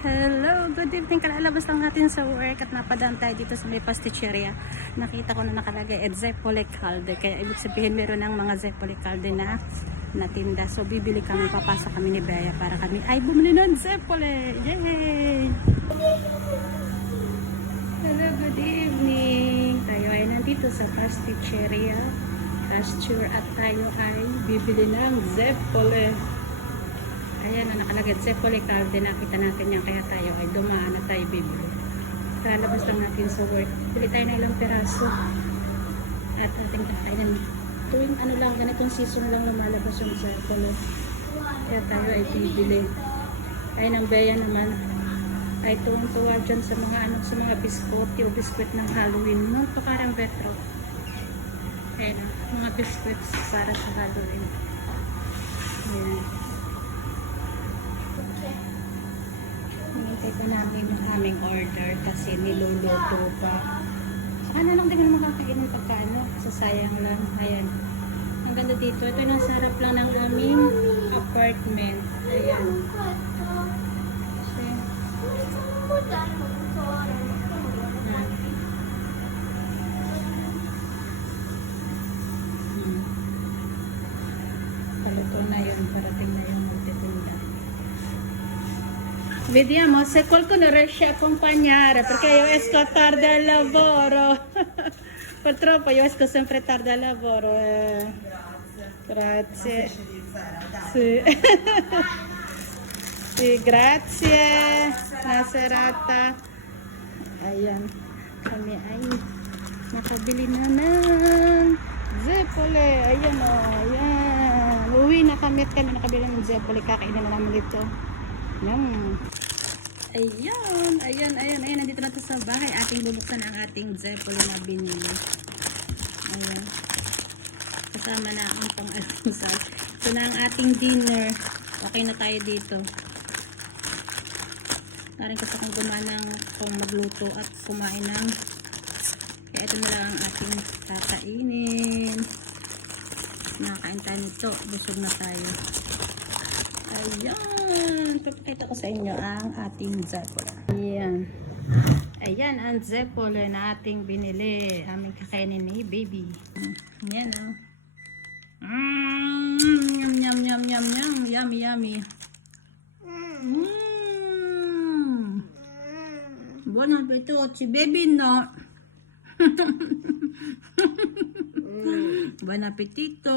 Hello, good evening. Kalalabas lang natin sa work at napadaan tayo dito sa may pasticceria. Nakita ko na nakalagay Zeppole Calde. Kaya ibig sabihin meron ng mga Zeppole Calde na natinda. So bibili kami, papasok kami ni Bea para kami ay bumili ng Zeppole. Yay! Hello, good evening. Tayo ay nandito sa pasticceria. Pasture at tayo ay bibili ng Zeppole. Ayan na nakalagay Zeppole Calde, nakita natin yan kaya tayo ay dumaan na tayo bibili. Lalabas lang natin sa work. Bili tayo na ilang peraso. At ating kakainin. Tuwing ano lang, ganitong season lang lumalabas yung Zeppole. Kaya tayo ay bibili. Ay ng Bea naman ay tuwang-tuwa dyan sa mga ano, sa mga biskuti o biskuit ng Halloween. No? Ito parang retro. Ayan, mga biskuits para sa Halloween. Ayan. Hinintay pa namin yung aming order kasi niluluto pa. Ano lang din naman makakain ng pagkano. Sasayang lang. Ayan. Ang ganda dito. Ito yung nasa harap lang ng aming apartment. Ayan. Paluto na yun. Parating na yung magtitinda. Vediamo se qualcuno riesce a accompagnare perché io esco tardi al lavoro. Purtroppo io esco sempre tardi al lavoro. Grazie. Sì. Sì, grazie. Buona serata. Ayan. Kami ay nakabili na ng Zeppole. Ayan o. Ayan. Uwi na kami at kami nakabili ng Zeppole. Kakainin na namin ito. Ayan. Ayan. Nandito na ito sa bahay. Ating bubuksan ang ating Zeppole na binili. Ayan. Kasama na ang pang-almusal. Ito na ang ating dinner. Okay na tayo dito. Parang kasi kung gumanang kung magluto at kumain ng. Kaya ito na lang ang ating kakainin. Nakakain tayo nito. Busog na tayo. Ayan. Papakita ko sa inyo ang ating Zeppole. Ayan ang Zeppole na ating binili. Aming kakainin ni baby. Ayan o. Yum. Yummy. Buon appetito. Si baby no. Buon appetito.